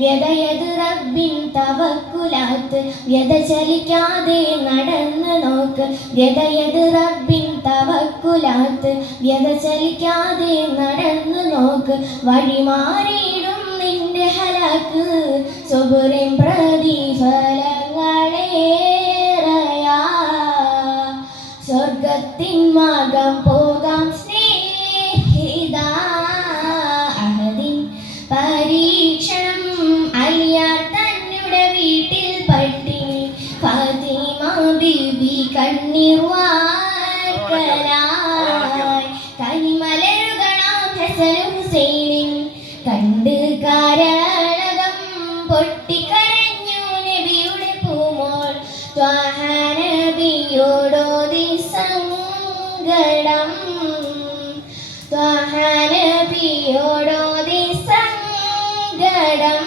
വ്യതയത് റബ്ബിൻ തവക്കുലാത്ത് വ്യത ചലിക്കാതെ നടന്ന് നോക്ക്. വ്യതയത് റബ്ബിൻ തവക്കുലാത്ത് വ്യത ചലിക്കാതെ നടന്ന് നോക്ക്. വഴിമാറിയിടും നിന്റെ ഹലാക്ക് സുബുറിൻ പ്രതിഫലങ്ങളേറയാ. സ്വർഗത്തിൻ മകം പോകാം ബീബി കണ്ണീർ തനിമലരുകണം ഹസൻ ഹുസൈനിൻ. കണ്ട് കാരണകം പൊട്ടിക്കരഞ്ഞു നബിയുടെ പൂമോൾ. ത്വാഹ നബിയോടോതി സങ്കടം ത്വാഹ നബിയോടോതി സങ്കടം